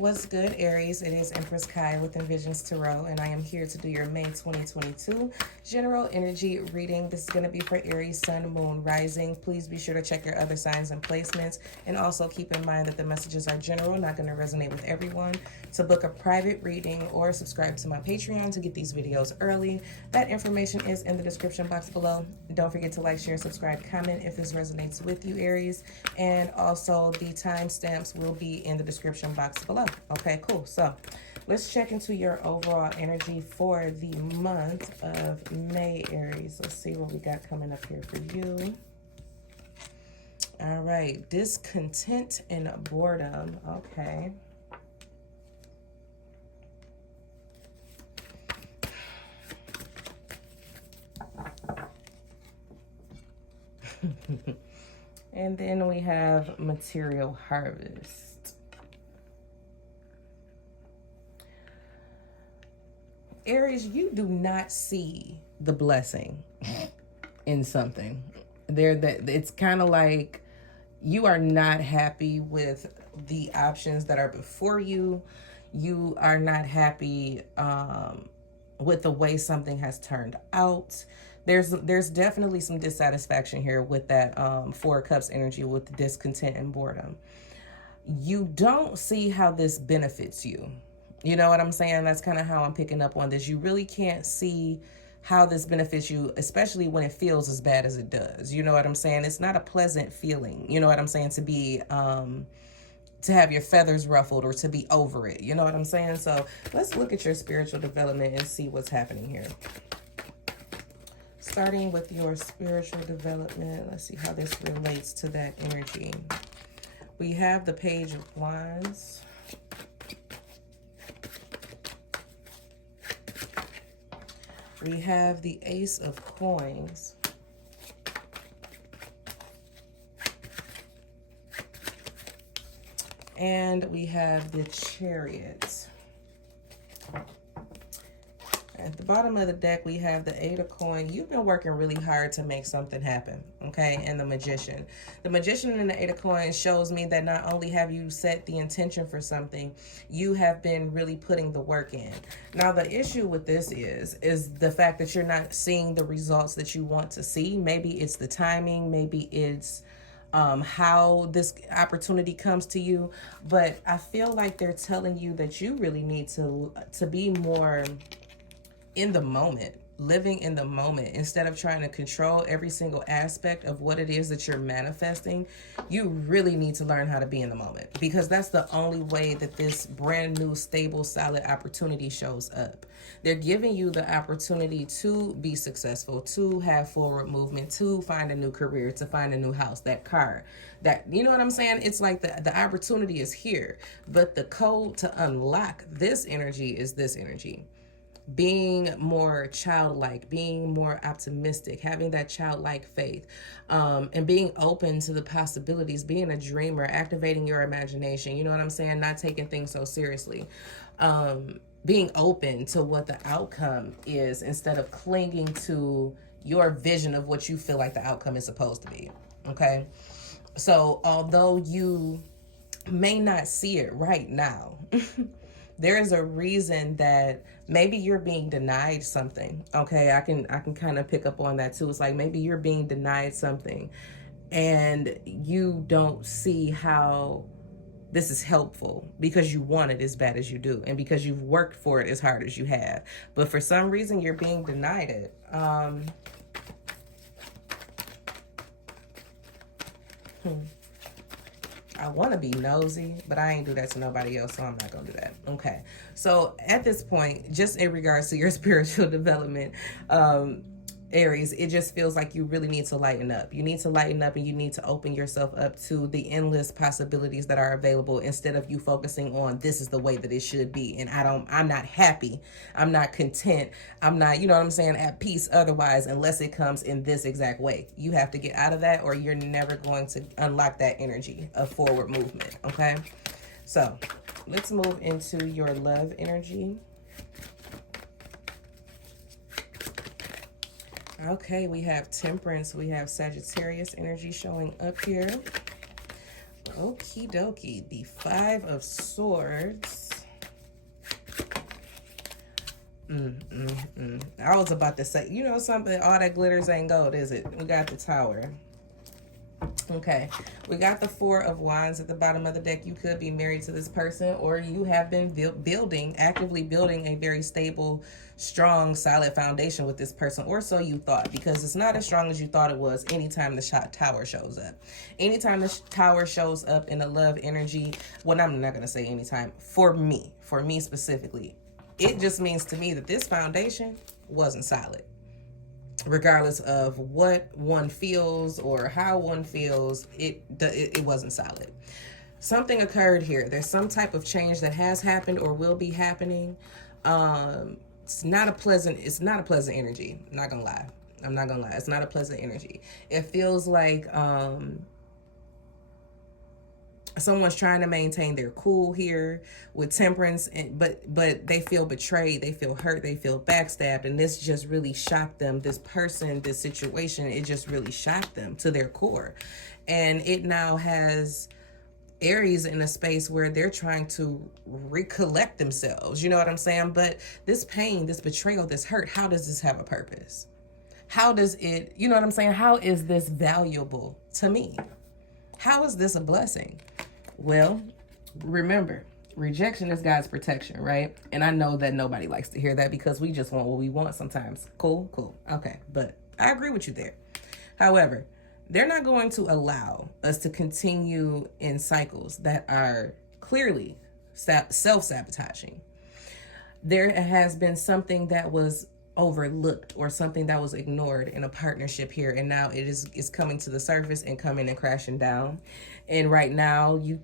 What's good, Aries? It is Empress Kai with Envisions Tarot, and I am here to do your May 2022 general energy reading. This is going to be for Aries, Sun, Moon, Rising. Please be sure to check your other signs and placements, and also keep in mind that the messages are general, not going to resonate with everyone. To book a private reading or subscribe to my Patreon to get these videos early, that information is in the description box below. Don't forget to like, share, subscribe, comment if this resonates with you, Aries, and also the timestamps will be in the description box below. Okay, cool. So let's check into your overall energy for the month of May, Aries. Let's see what we got coming up here for you. All right, discontent and boredom. Okay. And then we have material harvest. Aries, you do not see the blessing in something. It's kind of like you are not happy with the options that are before you. You are not happy with the way something has turned out. There's definitely some dissatisfaction here with that Four of Cups energy, with the discontent and boredom. You don't see how this benefits you. You know what I'm saying? That's kind of how I'm picking up on this. You really can't see how this benefits you, especially when it feels as bad as it does. You know what I'm saying? It's not a pleasant feeling. You know what I'm saying? To be, to have your feathers ruffled or to be over it. You know what I'm saying? So let's look at your spiritual development and see what's happening here. Starting with your spiritual development, let's see how this relates to that energy. We have the Page of Wands. We have the Ace of Coins. And we have the Chariot. At the bottom of the deck, we have the Eight of Coins. You've been working really hard to make something happen, okay? And the Magician. The Magician and the Eight of Coins shows me that not only have you set the intention for something, you have been really putting the work in. Now, the issue with this is the fact that you're not seeing the results that you want to see. Maybe it's the timing. Maybe it's how this opportunity comes to you. But I feel like they're telling you that you really need to be more in the moment, living in the moment, instead of trying to control every single aspect of what it is that you're manifesting. You really need to learn how to be in the moment, because that's the only way that this brand new, stable, solid opportunity shows up. They're giving you the opportunity to be successful, to have forward movement, to find a new career, to find a new house, that car, that, you know what I'm saying? It's like the opportunity is here, but the code to unlock this energy is this energy. Being more childlike, being more optimistic, having that childlike faith, and being open to the possibilities, being a dreamer, activating your imagination, you know what I'm saying? Not taking things so seriously. Being open to what the outcome is instead of clinging to your vision of what you feel like the outcome is supposed to be, okay? So although you may not see it right now, there is a reason that maybe you're being denied something, okay? I can kind of pick up on that too. It's like maybe you're being denied something and you don't see how this is helpful because you want it as bad as you do and because you've worked for it as hard as you have. But for some reason, you're being denied it. I want to be nosy, but I ain't do that to nobody else, so I'm not going to do that. Okay. So at this point, just in regards to your spiritual development, Aries, it just feels like you really need to lighten up. You need to lighten up and you need to open yourself up to the endless possibilities that are available instead of you focusing on this is the way that it should be. And I'm not happy. I'm not content. I'm not, you know what I'm saying, at peace otherwise unless it comes in this exact way. You have to get out of that or you're never going to unlock that energy of forward movement. Okay. So let's move into your love energy. Okay, we have Temperance, we have Sagittarius energy showing up here. Okie dokie. The 5 of Swords. I was about to say, you know something? All that glitters ain't gold, is it? We got the Tower. Okay, we got the 4 of Wands at the bottom of the deck. You could be married to this person, or you have been actively building a very stable, strong, solid foundation with this person, or so you thought, because it's not as strong as you thought it was anytime the Tower shows up. Anytime the Tower shows up in a love energy, well, I'm not going to say anytime, for me specifically, it just means to me that this foundation wasn't solid. Regardless of what one feels or how one feels, it wasn't solid. Something occurred here. There's some type of change that has happened or will be happening. It's not a pleasant energy. I'm not gonna lie. It's not a pleasant energy. It feels like someone's trying to maintain their cool here with temperance, but they feel betrayed, they feel hurt, they feel backstabbed, and this just really shocked them. This person, this situation, it just really shocked them to their core. And it now has Aries in a space where they're trying to recollect themselves, you know what I'm saying? But this pain, this betrayal, this hurt, how does this have a purpose? How does it, you know what I'm saying? How is this valuable to me? How is this a blessing? Well, remember, rejection is God's protection, right? And I know that nobody likes to hear that because we just want what we want sometimes. Cool. Okay, but I agree with you there. However, they're not going to allow us to continue in cycles that are clearly self-sabotaging. There has been something that was overlooked or something that was ignored in a partnership here, and now it is coming to the surface and coming and crashing down. And right now you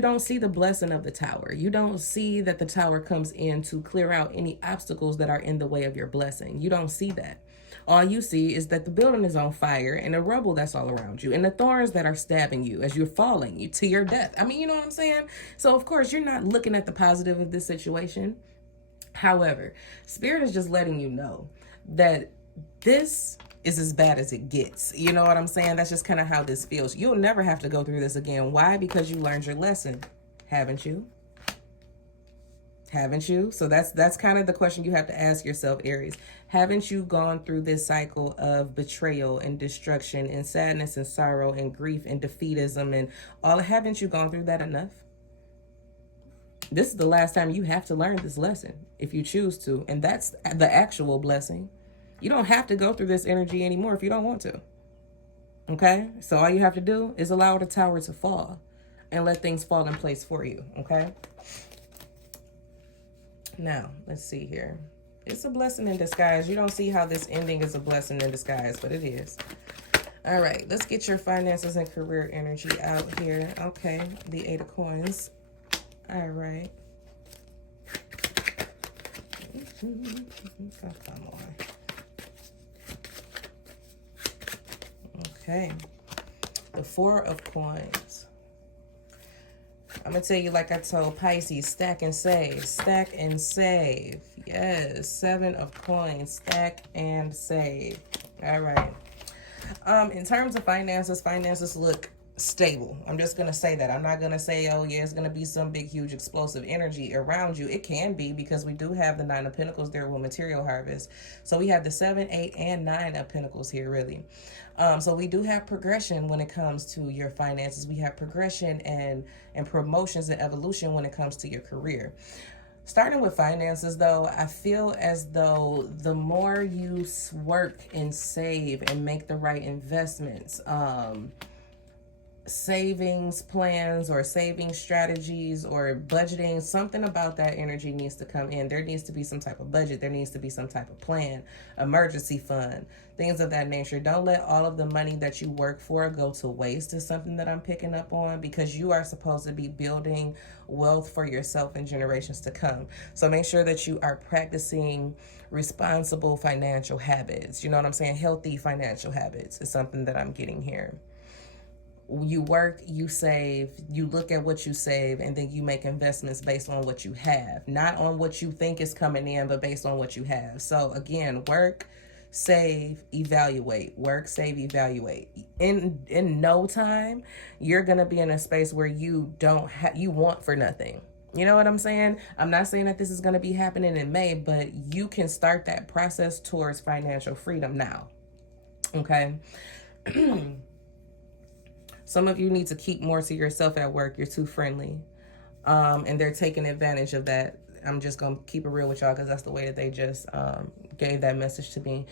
don't see the blessing of the Tower. You don't see that the Tower comes in to clear out any obstacles that are in the way of your blessing. You don't see that. All you see is that the building is on fire and the rubble that's all around you and the thorns that are stabbing you as you're falling to your death. I mean, you know what I'm saying? So of course you're not looking at the positive of this situation. However, Spirit is just letting you know that this is as bad as it gets. You know what I'm saying? That's just kind of how this feels. You'll never have to go through this again. Why? Because you learned your lesson. Haven't you? Haven't you? So that's kind of the question you have to ask yourself, Aries. Haven't you gone through this cycle of betrayal and destruction and sadness and sorrow and grief and defeatism and all? Haven't you gone through that enough? This is the last time you have to learn this lesson if you choose to. And that's the actual blessing. You don't have to go through this energy anymore if you don't want to. Okay? So all you have to do is allow the Tower to fall and let things fall in place for you. Okay? Now, let's see here. It's a blessing in disguise. You don't see how this ending is a blessing in disguise, but it is. All right. Let's get your finances and career energy out here. Okay. The 8 of Coins. All right. Come on. Okay. The 4 of Coins. I'm going to tell you, like I told Pisces, stack and save. Stack and save. Yes. 7 of Coins. Stack and save. All right. In terms of finances look stable. I'm just going to say that. I'm not going to say, oh yeah, it's going to be some big, huge, explosive energy around you. It can be, because we do have the 9 of Pentacles there with material harvest. So we have the 7, 8, and 9 of Pentacles here, really. So we do have progression when it comes to your finances. We have progression and promotions and evolution when it comes to your career. Starting with finances, though, I feel as though the more you work and save and make the right investments, savings plans or saving strategies or budgeting, something about that energy needs to come in. There needs to be some type of budget. There needs to be some type of plan, emergency fund, things of that nature. Don't let all of the money that you work for go to waste is something that I'm picking up on, because you are supposed to be building wealth for yourself and generations to come. So make sure that you are practicing responsible financial habits. You know what I'm saying? Healthy financial habits is something that I'm getting here. You work, you save, you look at what you save, and then you make investments based on what you have, not on what you think is coming in, but based on what you have. So again, work, save, evaluate. Work, save, evaluate. In no time, you're going to be in a space where you want for nothing. You know what I'm saying? I'm not saying that this is going to be happening in May, but you can start that process towards financial freedom now. Okay? Some of you need to keep more to yourself at work. You're too friendly. And they're taking advantage of that. I'm just going to keep it real with y'all because that's the way that they just gave that message to me.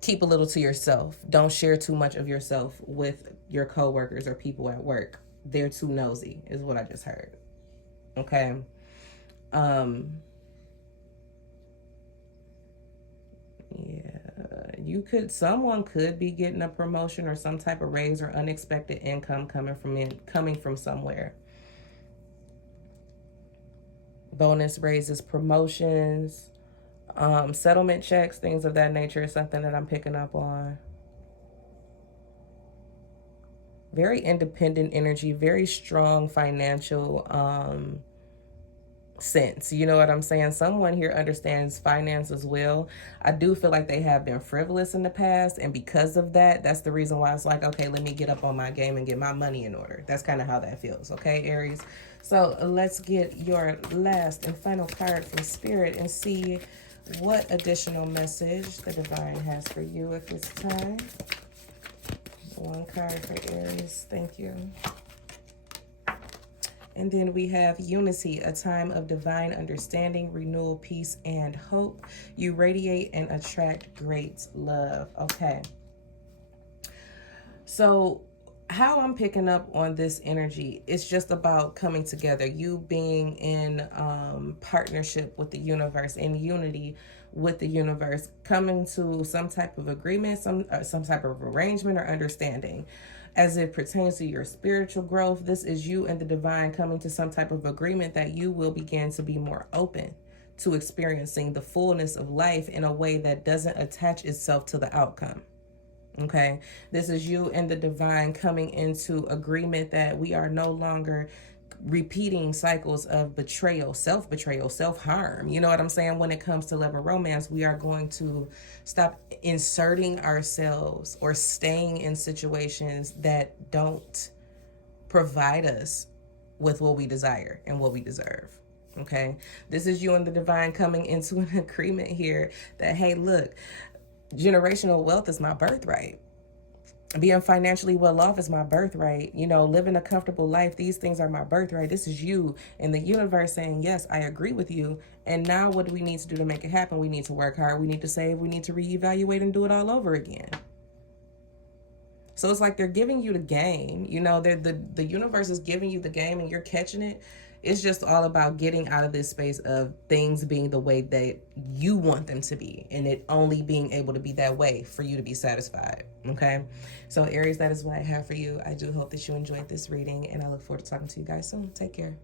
Keep a little to yourself. Don't share too much of yourself with your coworkers or people at work. They're too nosy, is what I just heard. Okay. Yeah, someone could be getting a promotion or some type of raise or unexpected income coming from somewhere. Bonus raises, promotions, settlement checks, things of that nature is something that I'm picking up on. Very independent energy, very strong financial sense. You know what I'm saying? Someone here understands finance as well. I do feel like they have been frivolous in the past, and because of that, that's the reason why it's like, okay, let me get up on my game and get my money in order. That's kind of how that feels. Okay, Aries? So let's get your last and final card from Spirit and see what additional message the divine has for you if it's time. One card for Aries. Thank you. And then we have unity, a time of divine understanding, renewal, peace, and hope. You radiate and attract great love. Okay. So how I'm picking up on this energy, it's just about coming together. You being in partnership with the universe, in unity with the universe, coming to some type of agreement, some type of arrangement or understanding. As it pertains to your spiritual growth, this is you and the divine coming to some type of agreement that you will begin to be more open to experiencing the fullness of life in a way that doesn't attach itself to the outcome. Okay, this is you and the divine coming into agreement that we are no longer repeating cycles of betrayal, self-betrayal, self-harm. You know what I'm saying? When it comes to love and romance, we are going to stop inserting ourselves or staying in situations that don't provide us with what we desire and what we deserve. Okay, this is you and the divine coming into an agreement here that, hey, look, generational wealth is my birthright. Being financially well off is my birthright. You know, living a comfortable life, these things are my birthright. This is you and the universe saying, yes, I agree with you. And now what do we need to do to make it happen? We need to work hard. We need to save. We need to reevaluate and do it all over again. So it's like they're giving you the game. You know, the universe is giving you the game and you're catching it. It's just all about getting out of this space of things being the way that you want them to be and it only being able to be that way for you to be satisfied. Okay. So Aries, that is what I have for you. I do hope that you enjoyed this reading and I look forward to talking to you guys soon. Take care.